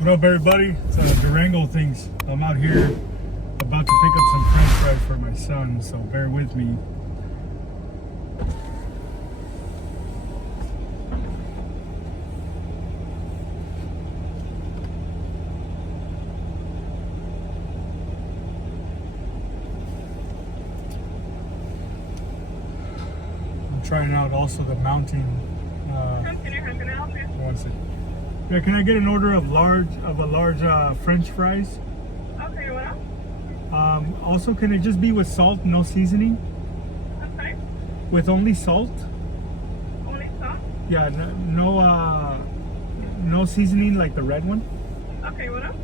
What up, everybody? It's DurangoThingz. I'm out here about to pick up some French fries for my son, so bear with me. I'm trying out also the mounting. One second. Yeah, can I get an order of a large French fries? Okay, what else? Also, can it just be with salt, no seasoning? Okay. With only salt? Only salt? Yeah, no seasoning like the red one. Okay, what else?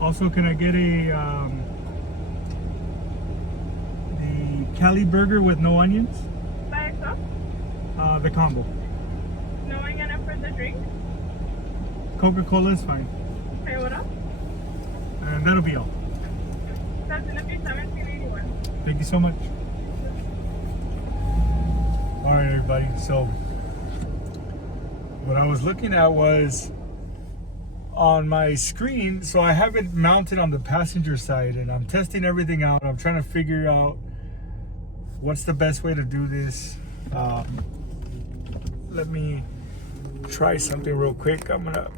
Also, can I get the Cali burger with no onions? By itself? The combo. No onion for the drink? Coca-Cola is fine. Okay, what else? And that'll be all. That's gonna be $17.81. Thank you so much. All right, everybody. So what I was looking at was on my screen. So I have it mounted on the passenger side and I'm testing everything out. I'm trying to figure out what's the best way to do this. Let me try something real quick. I'm gonna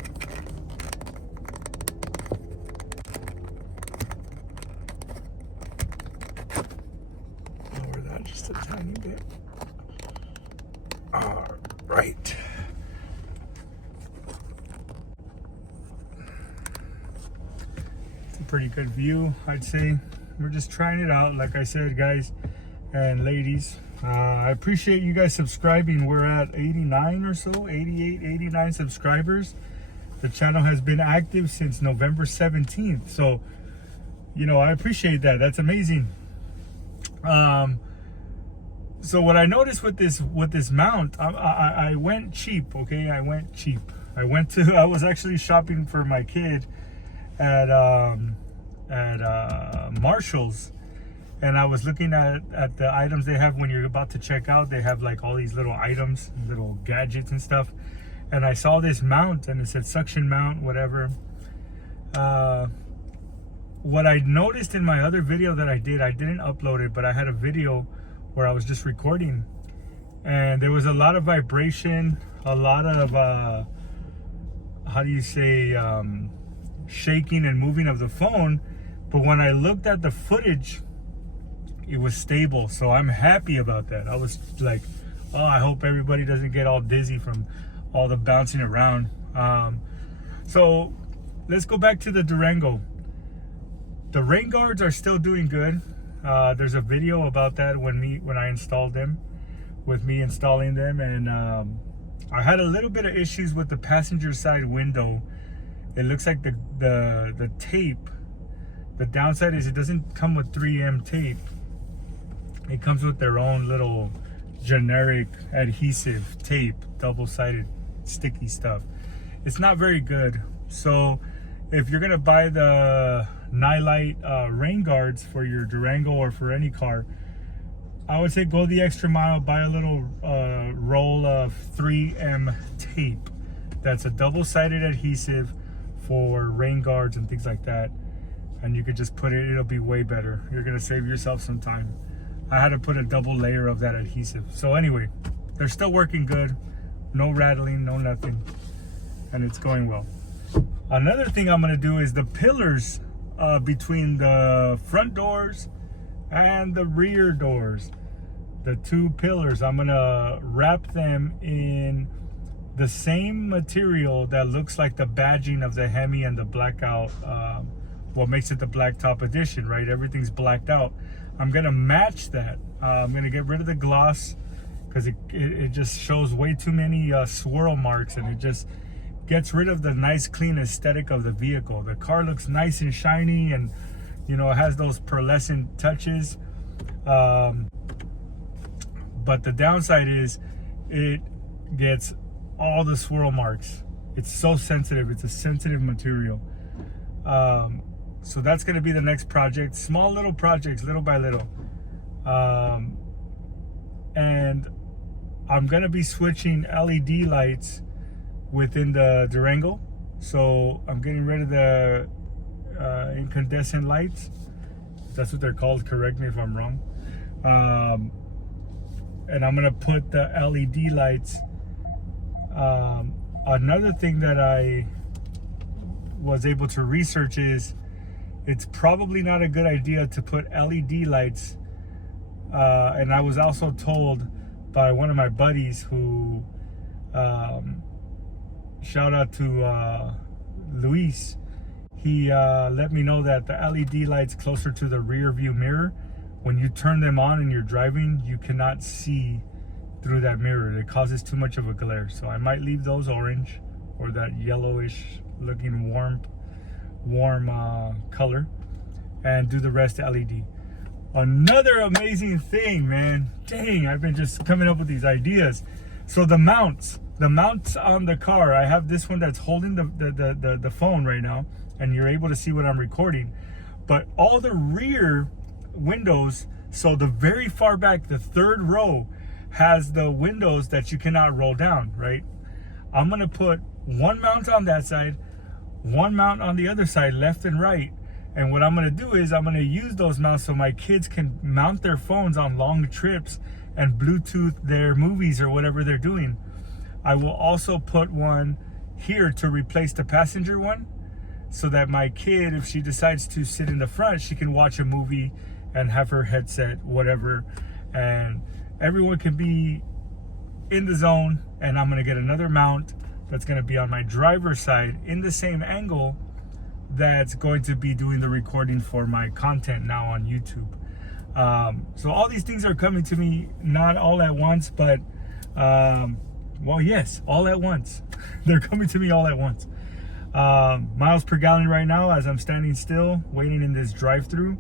lower that just a tiny bit. All right. It's a pretty good view, I'd say. We're just trying it out, like I said, guys and ladies. I appreciate you guys subscribing. We're at 89 or so, 88, 89 subscribers. The channel has been active since November 17th. So, you know, I appreciate that. That's amazing. So what I noticed with this mount, I went cheap, okay? I went cheap. I was actually shopping for my kid at Marshall's. And I was looking at the items they have when you're about to check out. They have like all these little items, little gadgets and stuff. And I saw this mount and it said suction mount, whatever. What I noticed in my other video that I didn't upload it, but I had a video where I was just recording. And there was a lot of vibration, a lot of, how do you say, shaking and moving of the phone. But when I looked at the footage, it was stable, so I'm happy about that. I was like, oh, I hope everybody doesn't get all dizzy from all the bouncing around. So let's go back to the Durango. The rain guards are still doing good. There's a video about that when I installed them, with me installing them, and I had a little bit of issues with the passenger side window. It looks like the tape, the downside is it doesn't come with 3M tape. It comes with their own little generic adhesive tape, double-sided sticky stuff. It's not very good. So if you're gonna buy the Nightlight rain guards for your Durango or for any car, I would say go the extra mile, buy a little roll of 3M tape. That's a double-sided adhesive for rain guards and things like that. And you could just put it, it'll be way better. You're gonna save yourself some time. I had to put a double layer of that adhesive. So anyway, they're still working good. No rattling, no nothing. And it's going well. Another thing I'm gonna do is the pillars between the front doors and the rear doors. The two pillars, I'm gonna wrap them in the same material that looks like the badging of the Hemi and the blackout, what makes it the blacktop edition, right? Everything's blacked out. I'm gonna match that. I'm gonna get rid of the gloss because it just shows way too many swirl marks, and it just gets rid of the nice clean aesthetic of the vehicle. The car looks nice and shiny, and you know, it has those pearlescent touches. But the downside is it gets all the swirl marks. It's so sensitive. It's a sensitive material. So that's going to be the next project. Small little projects, little by little. And I'm going to be switching LED lights within the Durango. So I'm getting rid of the incandescent lights. That's what they're called. Correct me if I'm wrong. And I'm gonna put the LED lights. Another thing that I was able to research is it's probably not a good idea to put LED lights. And I was also told by one of my buddies who, shout out to Luis, he let me know that the LED lights closer to the rear view mirror, when you turn them on and you're driving, you cannot see through that mirror. It causes too much of a glare. So I might leave those orange or that yellowish looking warm color and do the rest LED. Another amazing thing, man. Dang, I've been just coming up with these ideas. So the mounts on the car, I have this one that's holding the phone right now, and you're able to see what I'm recording. But all the rear windows, so the very far back, the third row, has the windows that you cannot roll down, right? I'm gonna put one mount on that side, one mount on the other side, left and right. And what I'm gonna do is I'm gonna use those mounts so my kids can mount their phones on long trips and Bluetooth their movies or whatever they're doing. I will also put one here to replace the passenger one, so that my kid, if she decides to sit in the front, she can watch a movie and have her headset, whatever, and everyone can be in the zone. And I'm gonna get another mount that's gonna be on my driver's side in the same angle, that's going to be doing the recording for my content now on YouTube. So all these things are coming to me, not all at once, but well, yes, all at once. They're coming to me all at once. Miles per gallon right now as I'm standing still waiting in this drive-through.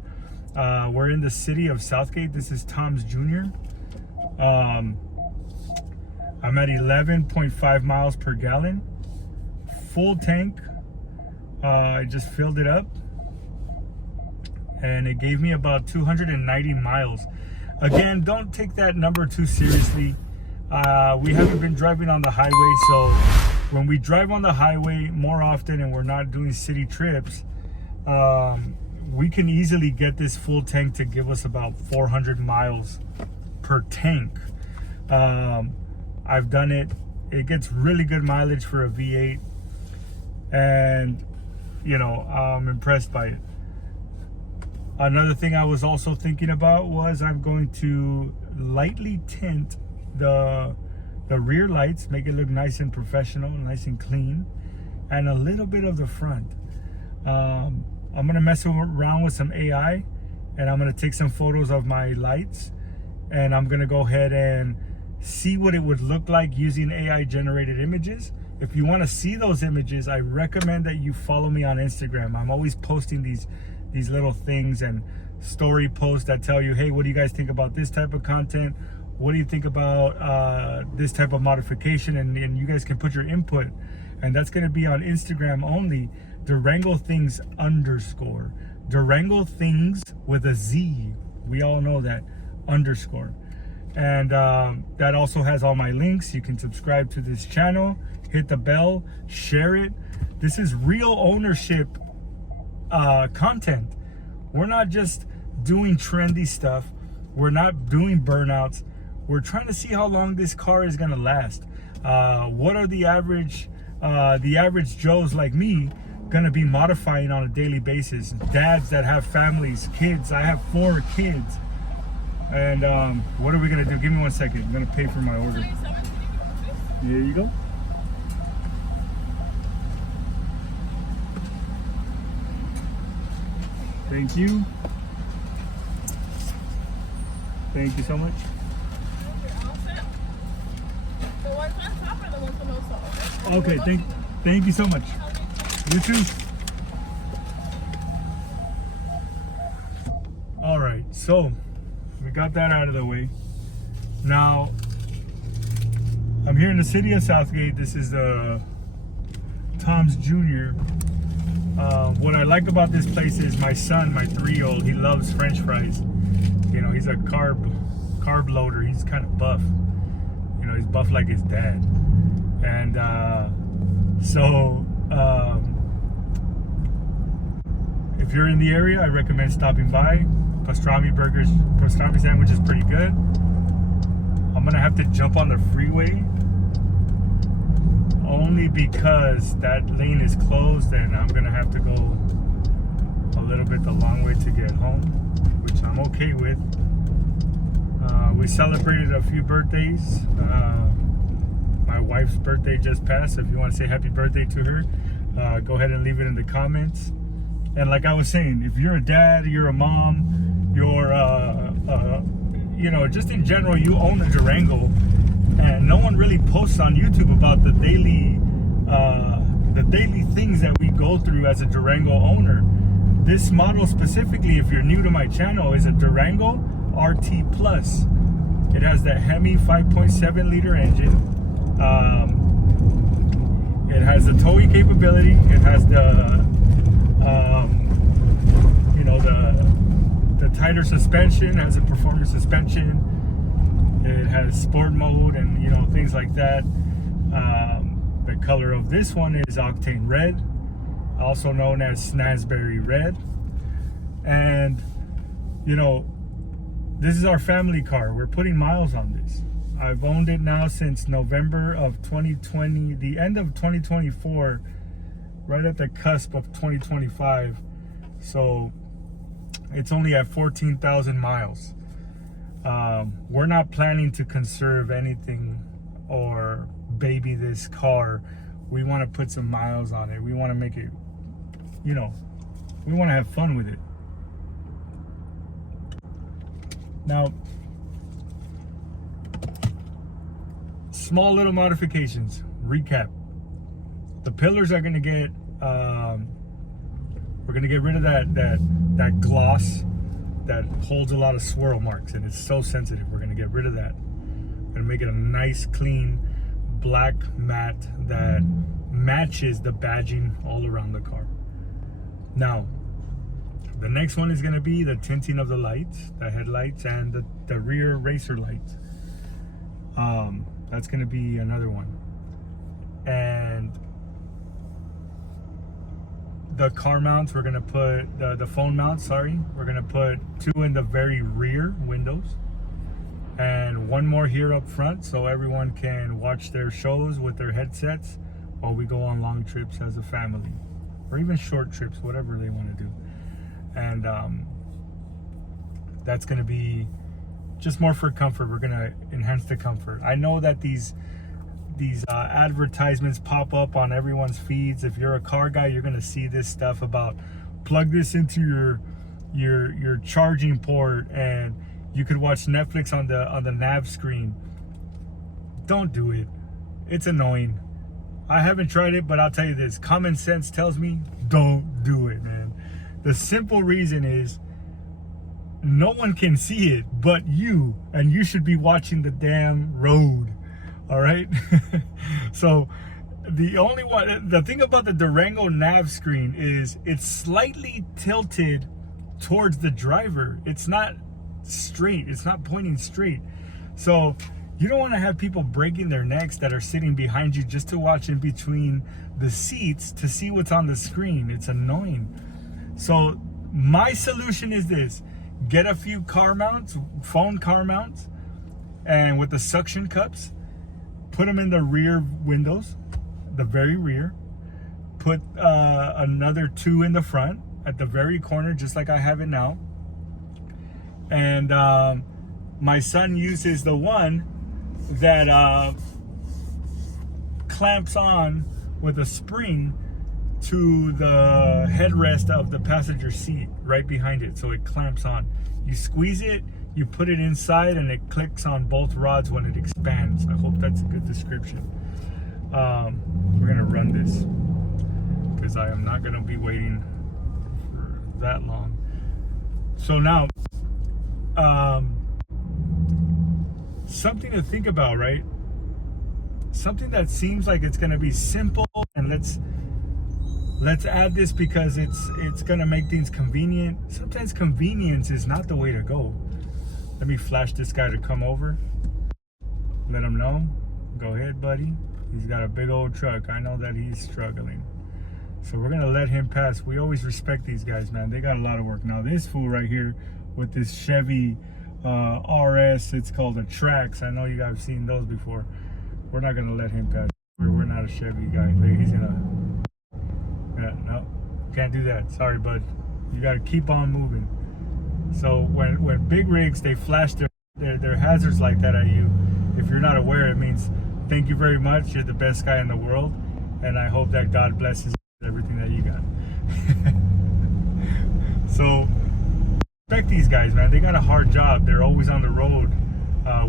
We're in the city of Southgate. This is Tom's Jr. I'm at 11.5 miles per gallon, full tank. I just filled it up and it gave me about 290 miles. Again, don't take that number too seriously. We haven't been driving on the highway, so when we drive on the highway more often and we're not doing city trips, we can easily get this full tank to give us about 400 miles per tank. I've done it. It gets really good mileage for a V8, and you know, I'm impressed by it. Another thing I was also thinking about was I'm going to lightly tint the rear lights, make it look nice and professional, nice and clean, and a little bit of the front. I'm gonna mess around with some AI, and I'm gonna take some photos of my lights, and I'm gonna go ahead and see what it would look like using AI generated images. If you want to see those images, I recommend that you follow me on Instagram. I'm always posting these little things and story posts that tell you, hey, what do you guys think about this type of content? What do you think about this type of modification? And you guys can put your input. And that's going to be on Instagram only, DurangoThingz _ DurangoThingz with a Z. We all know that, _. And that also has all my links. You can subscribe to this channel, hit the bell, share it. This is real ownership content. We're not just doing trendy stuff. We're not doing burnouts. We're trying to see how long this car is gonna last. What are the average Joes like me gonna be modifying on a daily basis? Dads that have families, kids. I have 4 kids. And what are we gonna do? Give me 1 second. I'm gonna pay for my order. Here you go. Thank you. Thank you so much. You're all set. The ones on top are the ones on the side. Okay, thank you so much. You too. All right, so we got that out of the way. Now, I'm here in the city of Southgate. This is Tom's Jr. What I like about this place is my son, my 3-year-old, he loves French fries. You know, he's a carb loader. He's kind of buff. You know, he's buff like his dad. And so If you're in the area, I recommend stopping by. Pastrami sandwich is pretty good. I'm gonna have to jump on the freeway only because that lane is closed and I'm gonna have to go a little bit the long way to get home, which I'm okay with. We celebrated a few birthdays. My wife's birthday just passed. If you want to say happy birthday to her, go ahead and leave it in the comments. And like I was saying, if you're a dad, you're a mom, you're you know, just in general, you own a Durango, and no one really posts on YouTube about the daily things that we go through as a Durango owner. This model specifically, if you're new to my channel, is a Durango RT Plus. It has the Hemi 5.7 liter engine. It has the towing capability. It has the you know, the tighter suspension, has a performance suspension. It has sport mode and, you know, things like that. The color of this one is Octane Red, also known as Snazberry Red. And, you know, this is our family car. We're putting miles on this. I've owned it now since November of 2020, the end of 2024, right at the cusp of 2025. So it's only at 14,000 miles. We're not planning to conserve anything or baby this car. We want to put some miles on it. We want to make it, you know, we want to have fun with it. Now, small little modifications. Recap. The pillars are going to get, we're going to get rid of that gloss that holds a lot of swirl marks, and it's so sensitive. We're going to get rid of that. We're going to make it a nice, clean, black matte that matches the badging all around the car. Now, the next one is going to be the tinting of the lights, the headlights, and the rear racer lights. That's going to be another one. And the car mounts, we're going to put, the phone mounts, sorry, we're going to put 2 in the very rear windows and 1 more here up front, so everyone can watch their shows with their headsets while we go on long trips as a family, or even short trips, whatever they want to do. And that's going to be just more for comfort. We're going to enhance the comfort. I know that these advertisements pop up on everyone's feeds. If you're a car guy, you're going to see this stuff about plug this into your charging port and you could watch Netflix on the nav screen. Don't do it. It's annoying. I haven't tried it, but I'll tell you this, common sense tells me don't do it, man. The simple reason is no one can see it but you, and you should be watching the damn road. All right. So the thing about the Durango nav screen is it's slightly tilted towards the driver. It's not straight. It's not pointing straight. So you don't want to have people breaking their necks that are sitting behind you just to watch in between the seats to see what's on the screen. It's annoying. So my solution is this: get a few car mounts, phone car mounts, and with the suction cups, put them in the rear windows, the very rear. Put another 2 in the front at the very corner, just like I have it now. And my son uses the one that clamps on with a spring to the headrest of the passenger seat right behind it, so it clamps on. You squeeze it, you put it inside, and it clicks on both rods when it expands. I hope that's a good description. We're gonna run this because I am not gonna be waiting for that long. So now, something to think about, right? Something that seems like it's gonna be simple, and let's add this because it's gonna make things convenient. Sometimes convenience is not the way to go. Let me flash this guy to come over. Let him know. Go ahead, buddy. He's got a big old truck. I know that he's struggling. So we're gonna let him pass. We always respect these guys, man. They got a lot of work. Now this fool right here with this Chevy RS, it's called a Trax. I know you guys have seen those before. We're not gonna let him pass. We're not a Chevy guy. He's gonna, yeah, no, can't do that. Sorry, bud. You gotta keep on moving. So when big rigs, they flash their hazards like that at you, if you're not aware, it means thank you very much. You're the best guy in the world, and I hope that God blesses everything that you got. So respect these guys, man. They got a hard job. They're always on the road.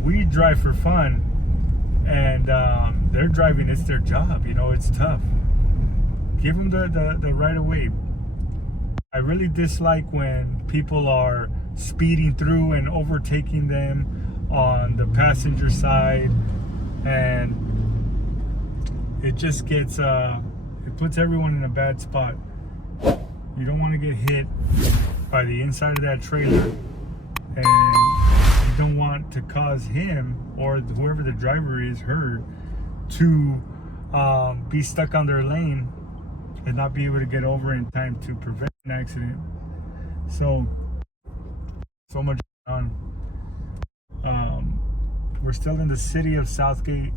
We drive for fun, and they're driving. It's their job. You know, it's tough. Give them the right of way. I really dislike when people are speeding through and overtaking them on the passenger side, and it just gets it puts everyone in a bad spot. You don't want to get hit by the inside of that trailer, and you don't want to cause him or whoever the driver is, her, to be stuck on their lane and not be able to get over in time to prevent an accident. So much on. We're still in the city of Southgate,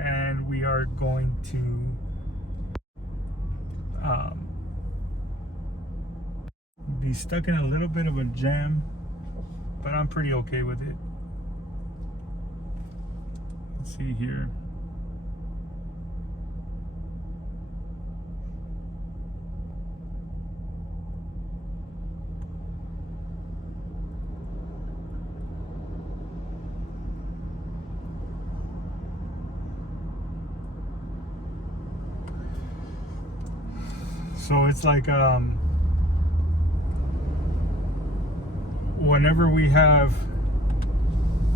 and we are going to be stuck in a little bit of a jam, but I'm pretty okay with it. Let's see here. So it's like whenever we have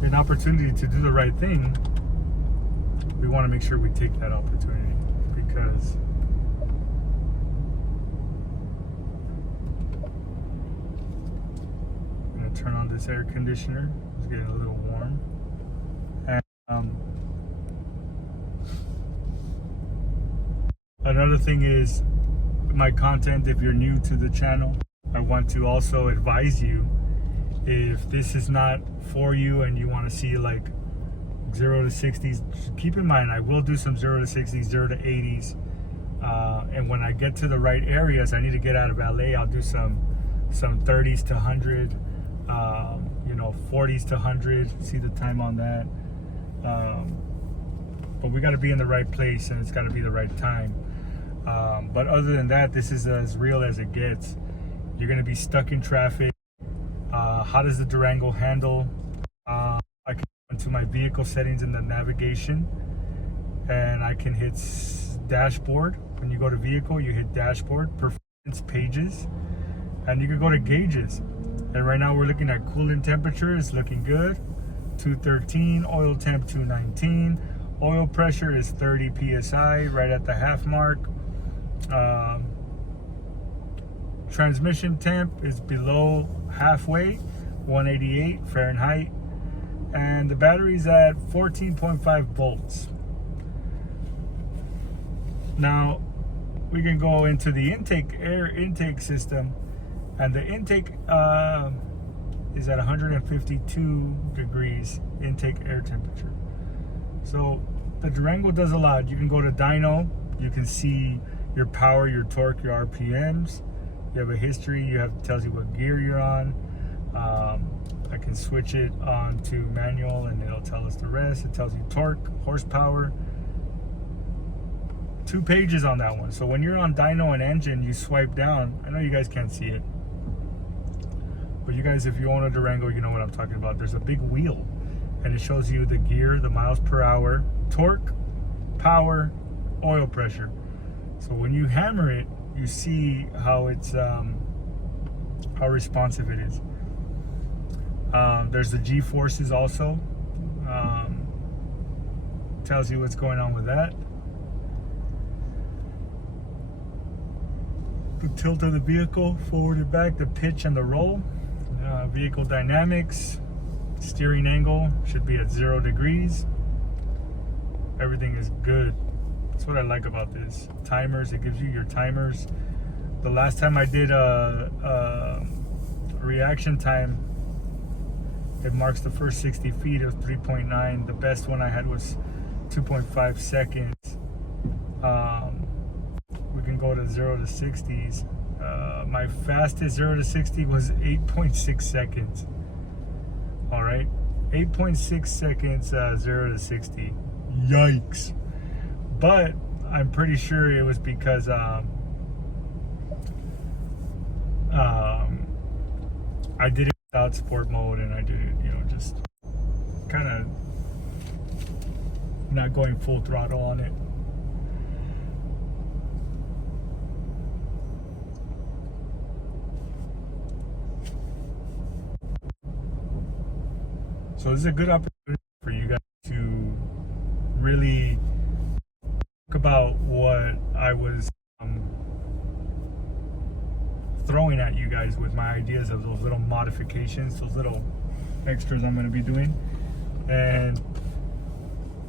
an opportunity to do the right thing, we want to make sure we take that opportunity, because I'm going to turn on this air conditioner. It's getting a little warm. And another thing is my content. If you're new to the channel, I want to also advise you, if this is not for you and you want to see like 0 to 60s, keep in mind I will do some 0 to 60s, 0 to 80s, and when I get to the right areas, I need to get out of LA, I'll do some 30s to 100, you know, 40s to 100. See the time on that. But we got to be in the right place, and it's got to be the right time. But other than that, this is as real as it gets. You're going to be stuck in traffic. How does the Durango handle? I can go into my vehicle settings in the navigation, and I can hit dashboard. When you go to vehicle, you hit dashboard, performance, pages, and you can go to gauges. And right now we're looking at coolant temperature. It's looking good, 213. Oil temp 219. Oil pressure is 30 psi, right at the half mark. Transmission temp is below halfway, 188 Fahrenheit, and the battery's at 14.5 volts. Now we can go into the air intake system, and the intake is at 152 degrees intake air temperature. So the Durango does a lot. You can go to dyno, you can see your power, your torque, your RPMs. You have a history, tells you what gear you're on. I can switch it on to manual and it'll tell us the rest. It tells you torque, horsepower. 2 pages on that one. So when you're on dyno and engine, you swipe down. I know you guys can't see it, but you guys, if you own a Durango, you know what I'm talking about. There's a big wheel, and it shows you the gear, the miles per hour, torque, power, oil pressure. So when you hammer it, you see how it's how responsive it is. There's the G forces also. Tells you what's going on with that. The tilt of the vehicle, forward and back, the pitch and the roll. Vehicle dynamics, steering angle should be at 0 degrees. Everything is good. That's what I like about this. Timers, it gives you your timers. The last time I did a reaction time, it marks the first 60 feet of 3.9. The best one I had was 2.5 seconds. We can go to 0 to 60s. My fastest 0 to 60 was 8.6 seconds. All right, 8.6 seconds, 0 to 60. Yikes. But I'm pretty sure it was because I did it without sport mode, and I did it, just kind of not going full throttle on it. So this is a good opportunity for you guys to really talk about what I was throwing at you guys with my ideas of those little modifications, those little extras I'm going to be doing, and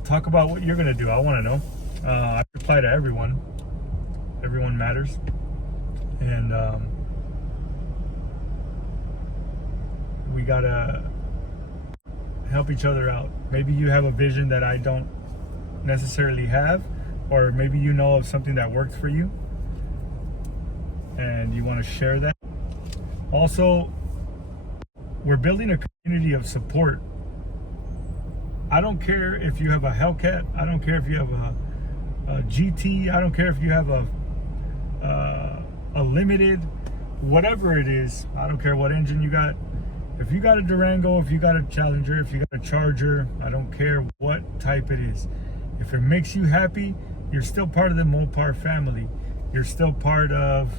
talk about what you're going to do. I want to know. I reply to everyone. Everyone matters. And we got to help each other out. Maybe you have a vision that I don't necessarily have, or maybe you know of something that worked for you and you want to share that. Also, we're building a community of support. I don't care if you have a Hellcat, I don't care if you have a GT, I don't care if you have a Limited, whatever it is. I don't care what engine you got. If you got a Durango, if you got a Challenger, if you got a Charger, I don't care what type it is. If it makes you happy, you're still part of the Mopar family. You're still part of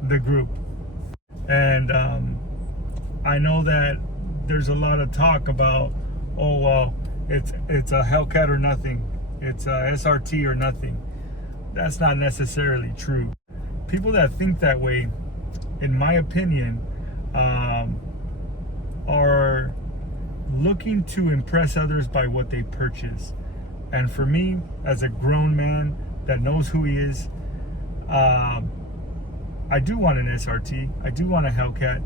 the group. And I know that there's a lot of talk about, oh, well, it's a Hellcat or nothing. It's a SRT or nothing. That's not necessarily true. People that think that way, in my opinion, are looking to impress others by what they purchase. And for me, as a grown man that knows who he is, I do want an SRT, I do want a Hellcat,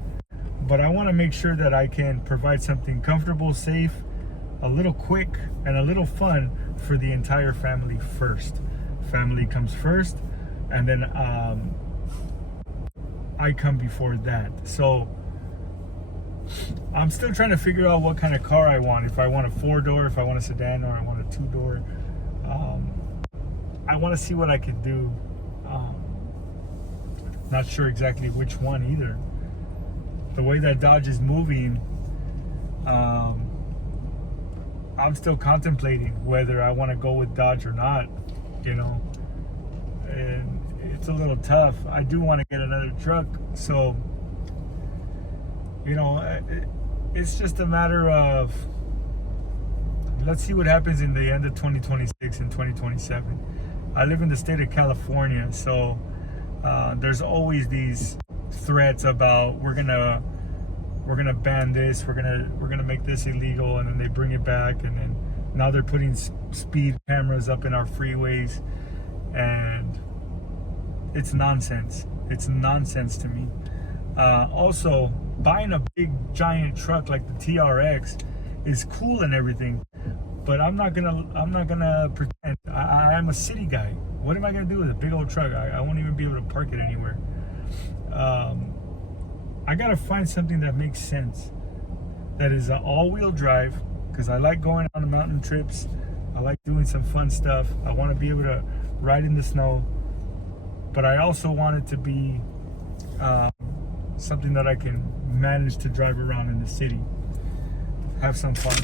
but I want to make sure that I can provide something comfortable, safe, a little quick, and a little fun for the entire family first. Family comes first, and then I come before that. So I'm still trying to figure out what kind of car I want. If I want a 4-door, if I want a sedan, or I want a 2-door. I want to see what I can do. Not sure exactly which one either. The way that Dodge is moving, I'm still contemplating whether I want to go with Dodge or not, and it's a little tough. I do want to get another truck, so it's just a matter of, let's see what happens in the end of 2026 and 2027. I live in the state of California, so there's always these threats about we're gonna ban this, we're gonna make this illegal, and then they bring it back, and then now they're putting speed cameras up in our freeways, and it's nonsense. It's nonsense to me. Also, buying a big giant truck like the TRX is cool and everything, but I'm not gonna pretend. I'm a city guy. What am I gonna do with a big old truck? I won't even be able to park it anywhere. I gotta find something that makes sense, that is an all-wheel drive, because I like going on mountain trips. I like doing some fun stuff. I want to be able to ride in the snow, but I also want it to be something that I can manage to drive around in the city, have some fun,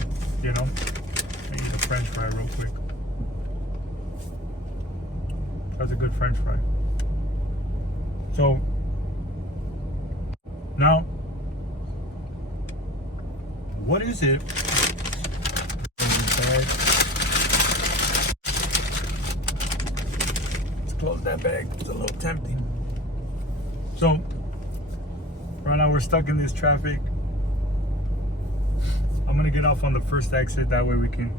I eat a French fry real quick. That's a good French fry. So now, what is it? Let's close that bag. It's a little tempting. So right now we're stuck in this traffic. I'm gonna get off on the first exit, that way we can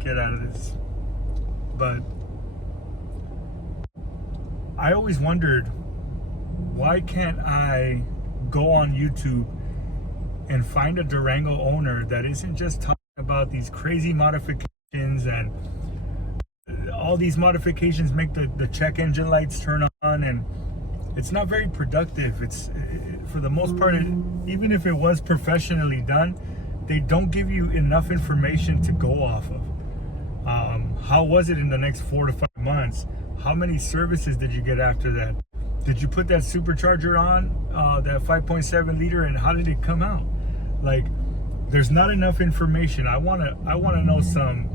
get out of this. But I always wondered, why can't I go on YouTube and find a Durango owner that isn't just talking about these crazy modifications, and all these modifications make the check engine lights turn on, and it's not very productive. It's for the most part, even if it was professionally done, they don't give you enough information to go off of. How was it in the next 4 to 5 months? How many services did you get after that? Did you put that supercharger on, that 5.7 liter, and how did it come out? Like, there's not enough information. I wanna know some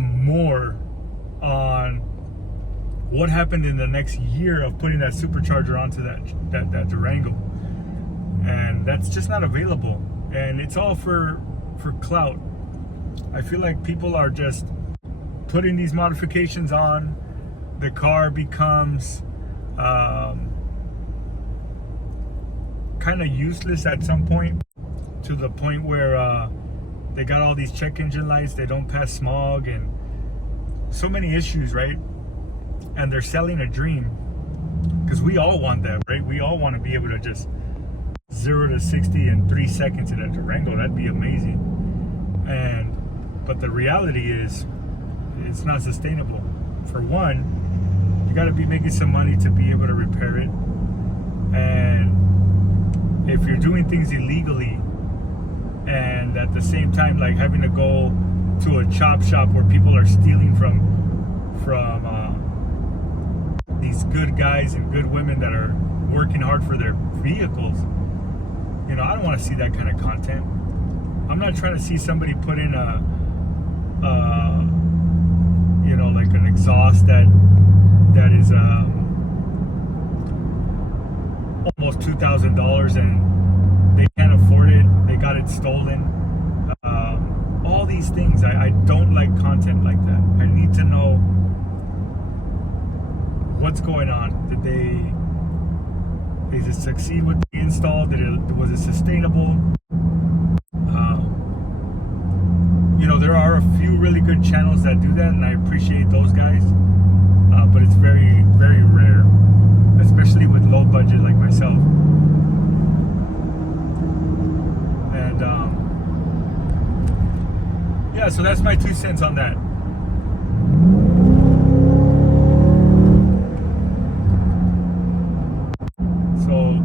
more on what happened in the next year of putting that supercharger onto that Durango, and that's just not available. And it's all for clout. I feel like people are just putting these modifications on. The car becomes kind of useless at some point, to the point where they got all these check engine lights, they don't pass smog, and so many issues, right? And they're selling a dream, because we all want that, right? We all want to be able to just 0 to 60 in 3 seconds in a Durango. That'd be amazing. But the reality is, it's not sustainable. For one, you got to be making some money to be able to repair it. And if you're doing things illegally, and at the same time, like having to go to a chop shop where people are stealing from these good guys and good women that are working hard for their vehicles, you know, I don't want to see that kind of content. I'm not trying to see somebody put in you know, like an exhaust that is almost $2,000 and they can't afford it. They got it stolen. All these things. I don't like content like that. I need to know what's going on. Did it succeed with the install? Was it sustainable? You know, there are a few really good channels that do that, and I appreciate those guys. But it's very, very rare, especially with low budget like myself. And yeah, so that's my 2 cents on that. So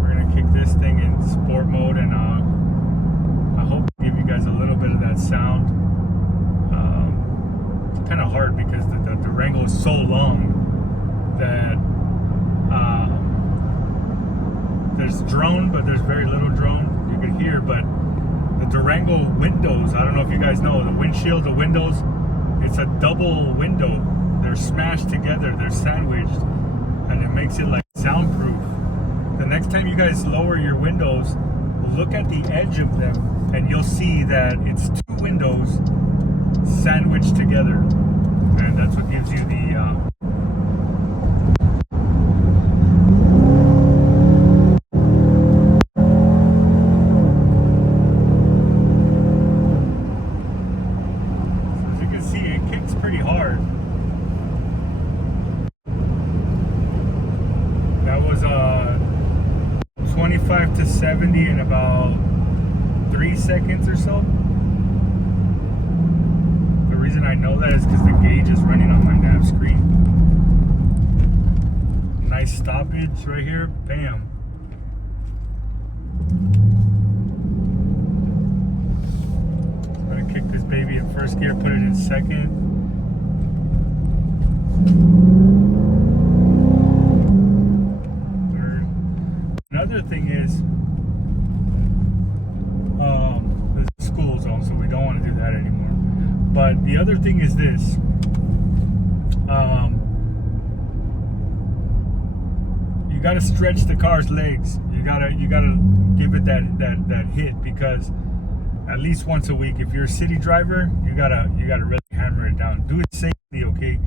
we're gonna kick this thing in sport mode, and I hope to give you guys a little bit of that sound. It's kind of hard because the Durango is so long that there's drone, but there's very little drone you can hear. But the Durango windows, I don't know if you guys know, the windshield, the windows, it's a double window. They're smashed together, they're sandwiched, and it makes it like soundproof. The next time you guys lower your windows, look at the edge of them, and you'll see that it's 2 windows sandwiched together, and that's what gives you the so as you can see, it kicks pretty hard. That was 25 to 70 in about 3 seconds or so. The reason I know that is because the gauge is running on my nav screen. Nice stoppage right here. Bam. I'm gonna kick this baby in first gear, put it in second. Third. Another thing is, there's a school zone, so we don't want to do that anymore. But the other thing is this. You gotta stretch the car's legs. You gotta give it that hit, because at least once a week, if you're a city driver, you gotta really hammer it down. Do it safely, okay?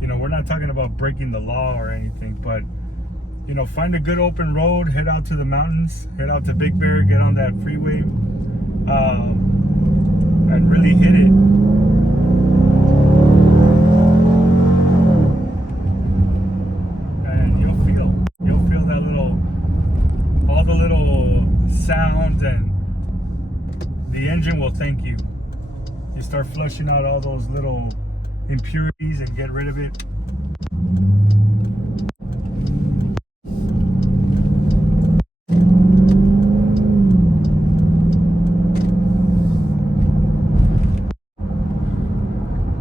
You know, we're not talking about breaking the law or anything, but you know, find a good open road, head out to the mountains, head out to Big Bear, get on that freeway, and really hit it. thank you. You start flushing out all those little impurities and get rid of it.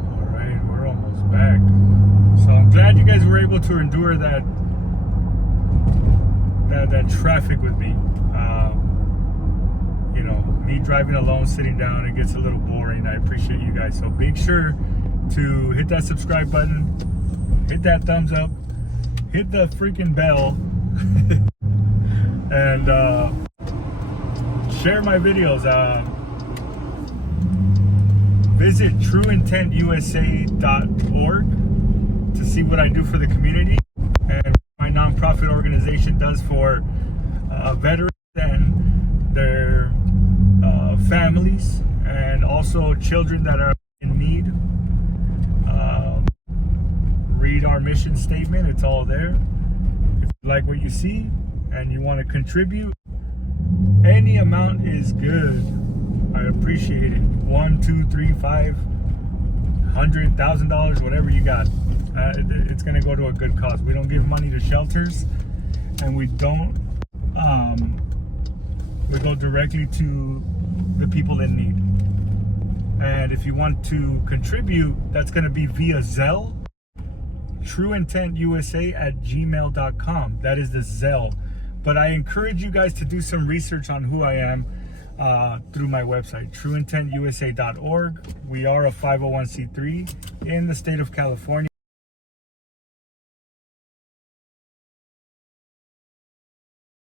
Alright, we're almost back. So I'm glad you guys were able to endure that traffic with me. You know, me driving alone, sitting down, it gets a little boring. I appreciate you guys. So make sure to hit that subscribe button, hit that thumbs up, hit the freaking bell, and share my videos. Visit trueintentusa.org to see what I do for the community and my nonprofit organization does for veterans and their families, and also children that are in need. Read our mission statement, it's all there. If you like what you see and you want to contribute, any amount is good. I appreciate it. $1, $2, $3, $5, $100,000, whatever you got. It's gonna go to a good cause. We don't give money to shelters, and we don't. We go directly to the people in need. And if you want to contribute, that's gonna be via Zelle, trueintentusa@gmail.com. That is the Zelle. But I encourage you guys to do some research on who I am through my website, trueintentusa.org. We are a 501c3 in the state of California.